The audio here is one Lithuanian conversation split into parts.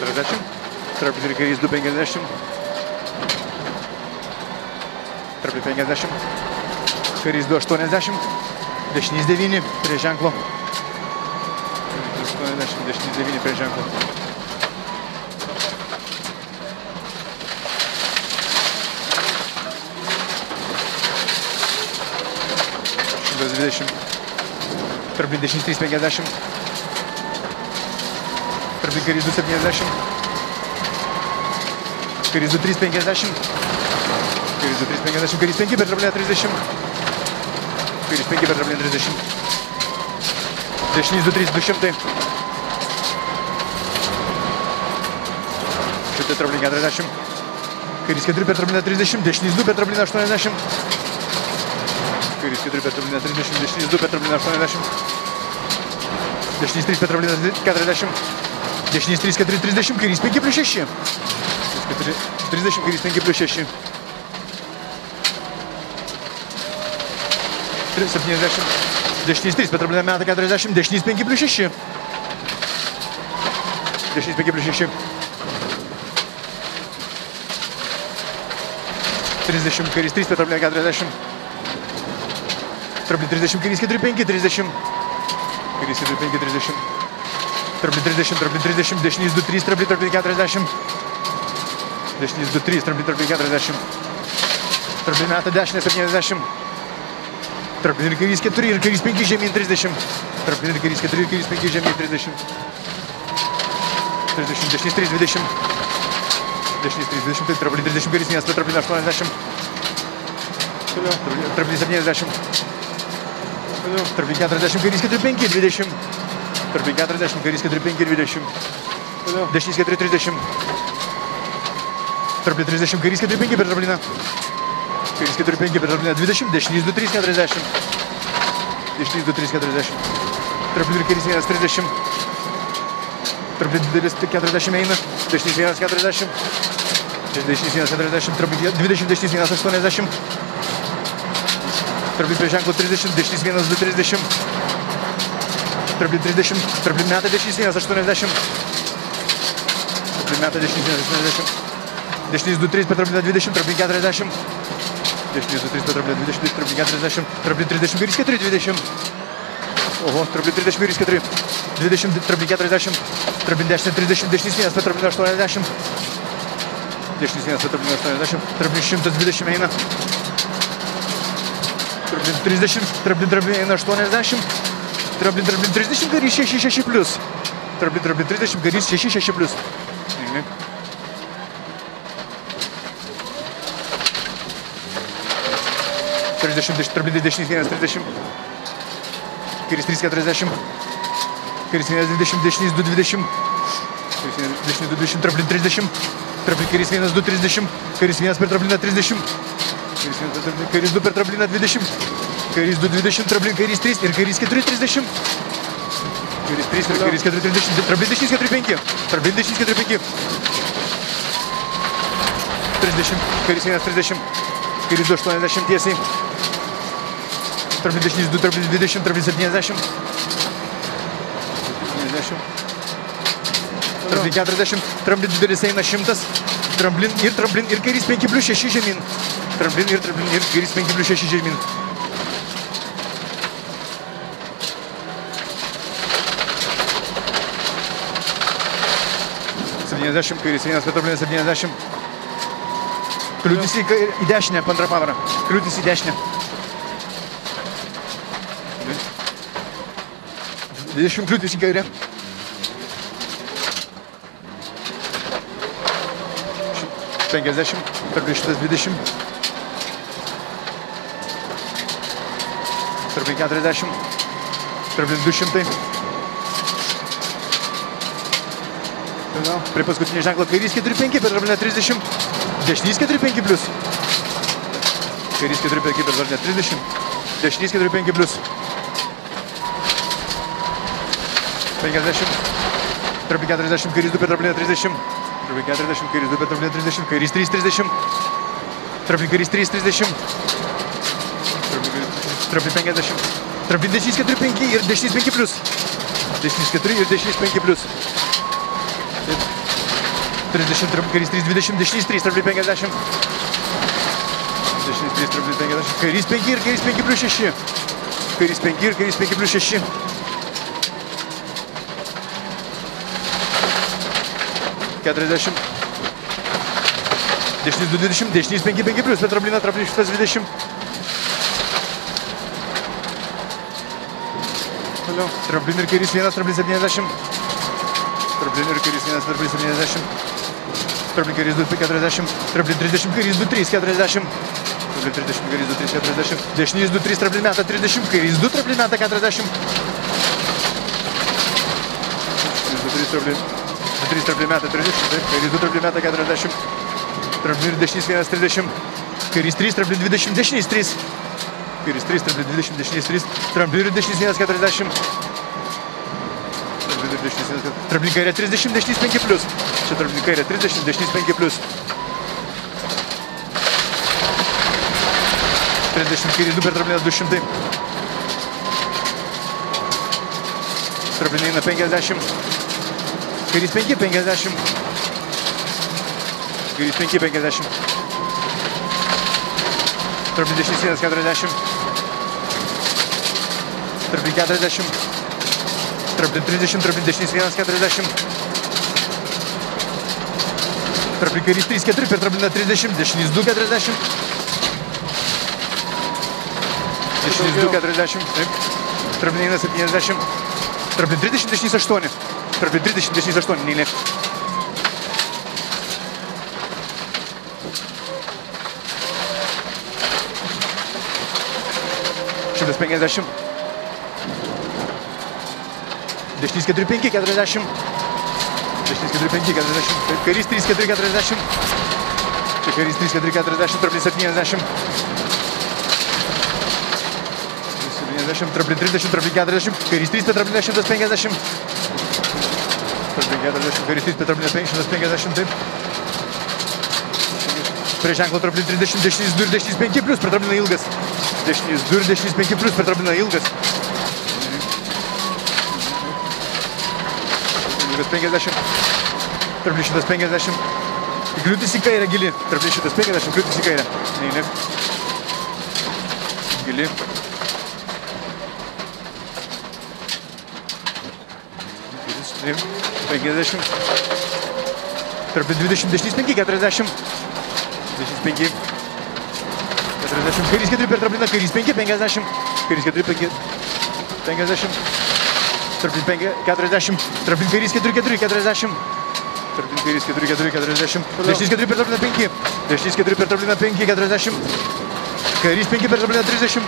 40. Traplin ir kairys 2,50. Traplin 50. Kairys 2,80. Dešinys 9 prie ženklo. 80, dešinys 9 prie ženklo. 120. Traplin dešinys 3,50. Traplin kairys 2,70. Kairys 2,3,50. Kairys 2,3,50. Kairys 5 per traplin 30. Kairys 5 per traplin 30. Dešinys 2,3,200. Šitą traplin 40. Kairys 4 per traplin 30. Dešinys 2 per traplin 80. Kairys 4 per traplin 30. Dešinys 2 per traplin 80. Dešinys 3 per traplin 40. Dešinys 3, 4, 30. Kairys 5 + 6. 4, 30. Kairys 5 + 6. 70. Dešinys 3 per traplin meta 40. Dešinys 5 + 6. Dešinys 5 + 6. 30. Kairys 3 per traplin 40. Traplin 30. Kairys 4, 5, 30. Kairys 4, 5, 30. Traplin 30. Traplin 30. Dešinys 2, 3. Traplin 40. Dešinys 2, 3. Traplin 40. Traplin meta dešinę 70. Traplin ir kairys 4 ir kairys 5 žemyn 30. Traplin ir kairys 4 ir kairys 5 žemyn 30. 30. Dešinys 3, 20. Dešinys 3, 20. Traplin 30. Kairys 1, traplin 80. Traplin 70. Traplin 40. Kairys 4, 5, 20. Traplin 40. Kairys 4, 5, 20. Dešinys 4, 30. Traplin 30. Kairys 4, 5 per trapliną. Kairys 4, 5 per trapliną 20. Dešinys 2, 3, 40. Dešinys 2, 3, 40. Traplin ir kairys 1, 30. Traplin didelis 40 eina. Dešinys 1, 40. Dešinys 1, 40. Traplin 20. Dešinys 1, 80. Traplin prie ženklo 30. Dešinys 1, 2, 30. Traplin 30. Traplin meta dešinys 1, 80. Traplin meta dešinys 1, 80. Dešinys 2, 3 per trapliną 20. Traplin 40. Dešinys 2, 3 per trapliną 20. Traplin 40. Traplin 30. Kairys 4, 20. Oho, traplin 30. Kairys 4. 20. Traplin 40. Traplin 10, 30. Dešinys 1 per trapliną 80. Dešinys 1 per trapliną 80. Traplin 120 eina. Traplin 30. Traplin eina 80. Traplin 30. Kairys 6, 6 +. Traplin 30. Kairys 6, 6 +. 30, traplin dešinys 1, 30. Kairys 3, 40. Kairys 1, 20. Dešinys 2, 20. Dešinys 2, 20. Traplin 30. Traplin kairys 1, 2, 30. Kairys 1 per trapliną 30. Kairys 2 per trapliną 20. Kairys 2, 20. Traplin kairys 3 ir kairys 4, 30. Kairys 3 ir kairys 4, 30. Traplin dešinys 4, 5. Traplin dešinys 4, 5. 30. Kairys 1, 30. Kairys 2, 80 tiesiai. Traplin dešinys 2, traplin 20. Traplin 70. 70. Traplin 40. Traplin didelis eina 100. Traplin ir kairys 5 + 6 žemyn. Traplin ir kairys 5 + 6 žemyn. 70. Kairys 1 per trapliną 70. Kliūtis į dešinę, antrą pavarą. Kliūtis į dešinę. 20 kliūtis į kairę. 50, traplin 120. Traplin 40. Traplin 200. Prie paskutinio ženklo kairys 4, 5 per trapliną 30. Dešinys 4, 5 +. Kairys 4, 5 per trapliną 30. Dešinys 4, 5 +. 50. Traplin 40. Kairys 2 per trapliną 30. Traplin 40. Kairys 2 per trapliną 30. Kairys 3, 30. Traplin kairys 3, 30. Traplin 50. Traplin dešinys 4, 5 ir dešinys 5 +. Dešinys 4 ir dešinys 5 +. 30, karys 3, 20, dešinys 3, traplį 50. Dešinys 3, traplį 50. Karys 5 ir karys 5 plius 6. Karys 5 ir karys 5 plius 6. 40. Dešinys 2, 20, dešinys 5, 5 plius, per trapliną, traplį 120. Toliau, traplin ir kairys 1, traplin 70. Traplin ir kairys 1, traplin 70. Traplin kairys 2, 40. Traplin 30, kairys 2, 3, 40. Traplin 30, kairys 2, 3, 40. Dešinys 2, 3, traplin meta 30. Kairys 2, traplin meta 40. Dešinys 2, 3, traplin. 2, 3, traplin meta 30. Kairys 2, traplin meta 40. Traplin ir dešinys 1, 30. Kairys 3, traplin 20, dešinys 3. Kairys 3, traplin 20, dešinys 3. Traplin ir dešinys 1, 40. Traplin ir dešinys 1, 40. Traplin kairė 30, dešinys 5 plius. Čia traplin kairė 30, dešinys 5 plius. 30, kairys 2 per trapliną 200. Traplin eina 50. Kairys 5, 50. Kairys 5, 50. Traplin dešinys 1, 40. Traplin 40. Traplin 30, traplin dešinys 1, 40. Traplin kairys 3, 4 per trapliną 30, dešinys 2, 40. Dešinys 2, 40. Taip. Traplin eina 70. Traplin 30, dešinys 8. Traplin 30, dešinys 8, neįlėk. Šimtas 50. Dešinys 4, 5, 40. Dešinys 4, 5, 40. Taip, kairys 3, 4, 40. Čia kairys 3, 4, 40, traplin 70. 70, traplin 30, traplin 40. Kairys 3, per trapliną 150. Traplin 40, kairys 3, per trapliną 150, taip. Prie ženklo traplin 30, dešinys 2 ir dešinys 5 plius, per trapliną ilgas. Dešinys 2 ir dešinys 5 plius, per trapliną ilgas. 50. Traplin 150. Kliūtis į kairę gili. Traplin 150, kliūtis į kairę. Neįlėk. Gili. Taip. 50. Traplin 20, dešinys 5, 40. Dešinys 5. 40. Kairys 4 per trapliną, kairys 5, 50. Kairys 4, 5, 50. Traplin 5, 40. Traplin kairys 4, 4, 40. Traplin kairys 4, 4, 40. Dešinys 4 per trapliną 5. Dešinys 4 per trapliną 5, 40. Kairys 5 per trapliną 30.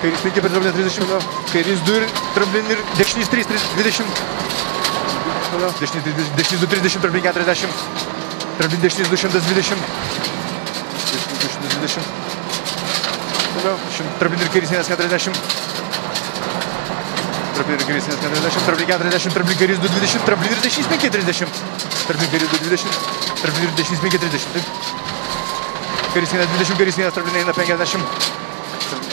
Kairys 5 per trapliną 30. Kairys 2 ir traplin ir dešinys 3, 20. Dešinys 2, 30, traplin 40. Traplin dešinys 220. Dešinys 220. Traplin ir kairys 1, 40. Traplin ir kairys 1, 40. Traplin 40. Traplin kairys 2, 20. Traplin ir dešinys 5, 30. Traplin kairys 2, 20. Traplin ir dešinys 5, 30. Taip. Kairys 1, 20. Kairys 1, traplin eina 50.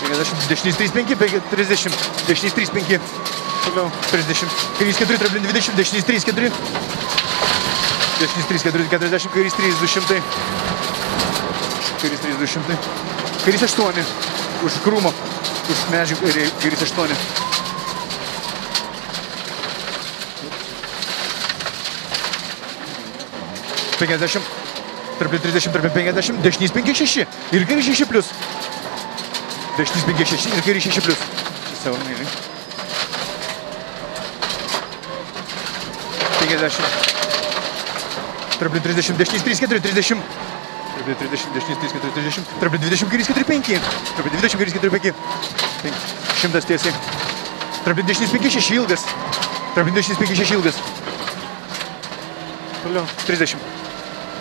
50. Dešinys 3, 5, 30. Dešinys 3, 5. Toliau 30. Kairys 4, traplin 20. Dešinys 3, 4. Dešinys 3, 4, 40. Kairys 3, 200. Kairys 3, 200. Kairys 8. Už krūmo. Už medžių kairys 8. $50. Traplin 30, traplin 50. Dešinys 5, 6. Ir kairys 6 plius. Dešinys 5, 6 ir kairys 6 plius. Savo mėlį. 50. Traplin 30, dešinys 3, 4, 30. Traplin 30, dešinys 3, 4, 30. Traplin 20, kairys 4, 5. Traplin 20, kairys 4, 5. 100 tiesiai. Traplin dešinys 5, 6 ilgas. Traplin dešinys 5, 6 ilgas. Toliau 30.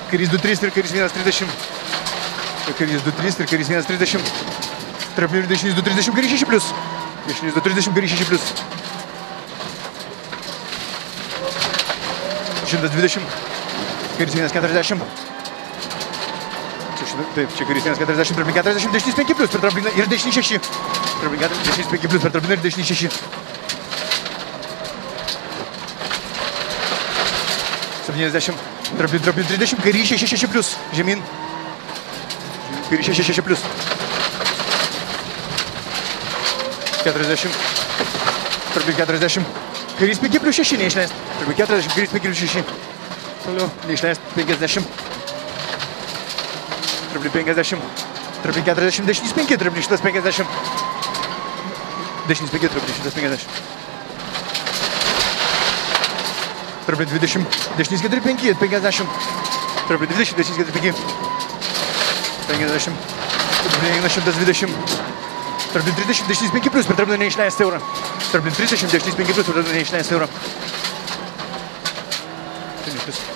Kairys 2, 3 ir kairys 1, 30. Kairys 2, 3 ir kairys 1, 30. Traplin ir dešinys 2, 30, kairys 6 plius. Dešinys 2, 30, kairys 6 plius. 120. Kairys 1, 40. Taip, čia kairys 1, 40, traplin 40, dešinys 5 plius per trapliną ir dešinys 6. Traplin 40, dešinys 5 plius per trapliną ir dešinys 6. 70. Traplin 30, kairys 6 plius, žemyn. Kairys 6 plius. 40. Traplin 40. Kairys 5 plius 6, neišleist. Traplin 40, kairys 5 plius 6. Toliau, neišleist 50. Traplin 50. Traplin 40, dešinys 5, traplin 150. Dešinys 5, traplin 150. Traplin 20, dešinys 4, 5, 50. Traplin 20, dešinys 4, 5. 50. Traplin 120. Traplin 30, dešinys 5 plius, per traplin neišleist eurą. Traplin 30, dešinys 5 plius, per traplin neišleist eurą. Finišas.